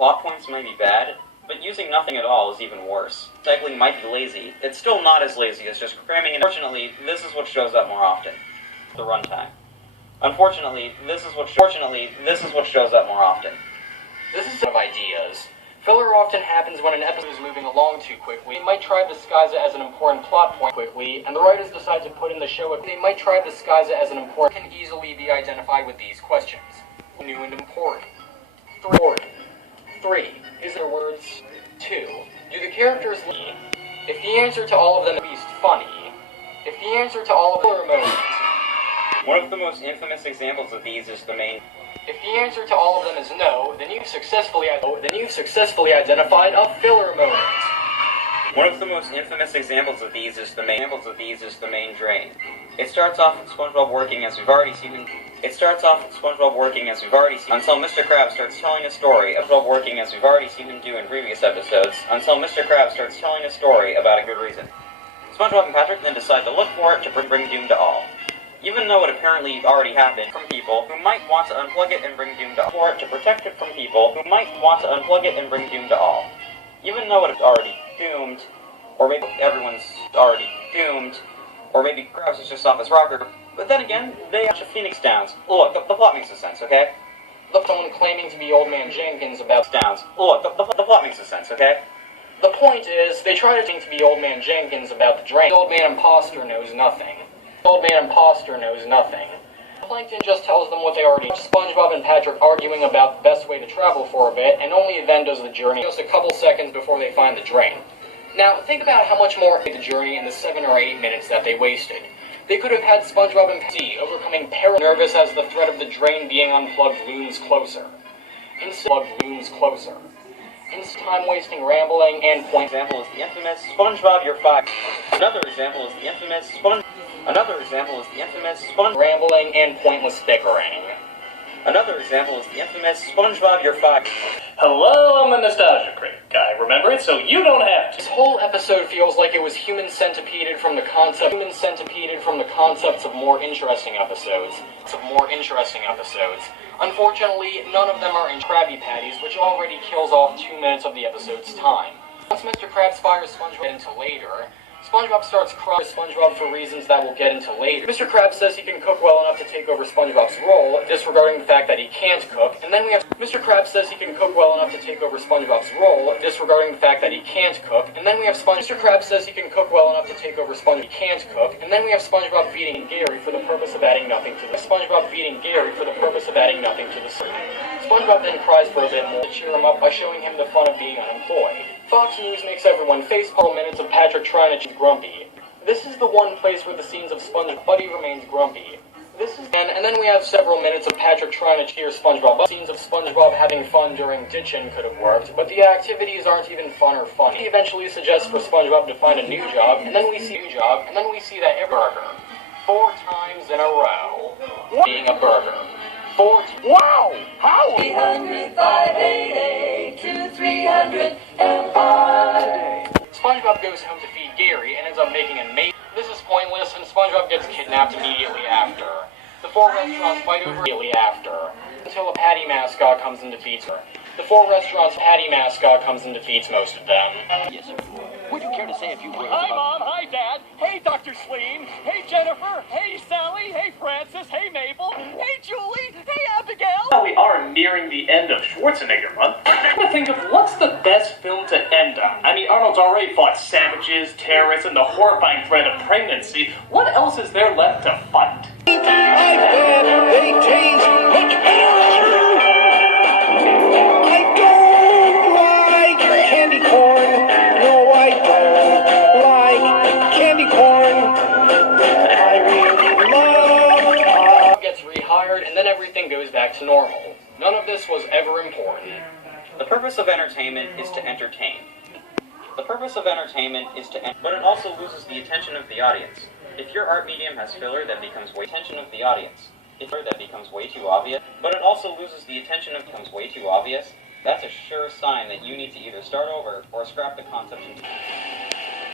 plot points might be bad, but using nothing at all is even worse. Cycling might be lazy. It's still not as lazy as just cramming in. Unfortunately, this is what shows up more often. The runtime. Unfortunately, this is what shows up more often. This is of ideas. Filler often happens when an episode is moving along too quickly. They might try to disguise it as an important plot point quickly, and the writers decide to put in the show it. They might try to disguise it as an important can easily be identified with these questions. New and important. 3. Is there words? 2. Do the characters lead? If the answer to all of them is at least funny. If the answer to all of them are moments. One of the most infamous examples of these is the main. If the answer to all of them is no, then you've successfully identified a filler moment. One of the most infamous examples of these is the main drain. It starts off with SpongeBob working as we've already seen. Until Mr. Krabs starts telling a story of SpongeBob working as we've already seen him do in previous episodes. Until Mr. Krabs starts telling a story about a good reason. SpongeBob and Patrick then decide to look for it to bring doom to all. Even though it apparently already happened, from people who might want to unplug it and bring doom to all. For it to protect it from people who might want to unplug it and bring doom to all. Even though it's already doomed, or maybe everyone's already doomed, or maybe Krabs is just off his rocker. But then again, they have Phoenix Downs. Look, the plot makes sense, okay? Someone claiming to be Old Man Jenkins about Downs. Look, the plot makes sense, okay? The point is, they try to think to be Old Man Jenkins about the drain. The Old Man Imposter knows nothing. Plankton just tells them what they already know. SpongeBob and Patrick arguing about the best way to travel for a bit, and only then does the journey just a couple seconds before they find the drain. Now, think about how much more the journey in the 7 or 8 minutes that they wasted. They could have had SpongeBob and Patrick overcoming nervous as the threat of the drain being unplugged looms closer. Instead, time-wasting rambling and point. Example is the infamous SpongeBob, you're fired. Another example is the infamous rambling and pointless bickering. Another example is the infamous SpongeBob, you're fired. Hello, I'm a Nostalgia Critic guy. Remember it so you don't have to. This whole episode feels like it was human centipeded from the concepts of more interesting episodes. Unfortunately, none of them are in Krabby Patties, which already kills off 2 minutes of the episode's time. Once Mr. Krabs fires SpongeBob into later, SpongeBob starts crying SpongeBob for reasons that we'll get into later. Mr. Krabs says he can cook well enough to take over SpongeBob's role, disregarding the fact that he can't cook. And then we have Mr. Krabs says he can cook well enough to take over SpongeBob's role, disregarding the fact that he can't cook. And then we have Mr. Krabs says he can cook well enough to take over SpongeBob. He can't cook. And then we have SpongeBob beating Gary for the purpose of adding nothing to the SpongeBob then cries for a bit more to cheer him up by showing him the fun of being unemployed. Fox News makes everyone facepalm minutes of Patrick trying to cheat grumpy. This is the one place where the scenes of SpongeBob Buddy remains grumpy. And then we have several minutes of Patrick trying to cheer SpongeBob up. Scenes of SpongeBob having fun during ditching could have worked, but the activities aren't even fun or funny. He eventually suggests for SpongeBob to find a new job, and then we see that every burger 4 times in a row being a burger. Wow! How? 300, 588, 305. SpongeBob goes home to feed Gary and ends up making a mate. This is pointless, and SpongeBob gets kidnapped immediately after. The 4 restaurants fight over immediately after, until a patty mascot comes and defeats her. The 4 restaurants' patty mascot comes and defeats most of them. Yes, sir. Would you care to say a few words Hi, about... Mom. Hi, Dad. Hey, Dr. Sleen. Hey, Jennifer. Hey, Sally. Hey, Francis. Hey, Mabel. Hey, Julie. Hey, Abigail. Well, we are nearing the end of Schwarzenegger month. I'm trying to think of what's the best film to end on. I mean, Arnold's already fought savages, terrorists, and the horrifying threat of pregnancy. What else is there left to fight? I bet they taste much better. I don't like candy corn. No, I don't like candy corn. I really love... Gets rehired, and then everything goes back to normal. None of this was ever important. The purpose of entertainment is to entertain. But it also loses the attention of the audience. If your art medium has filler that becomes way attention of the audience, but it also loses the attention of becomes way too obvious, that's a sure sign that you need to either start over or scrap the concept entirely.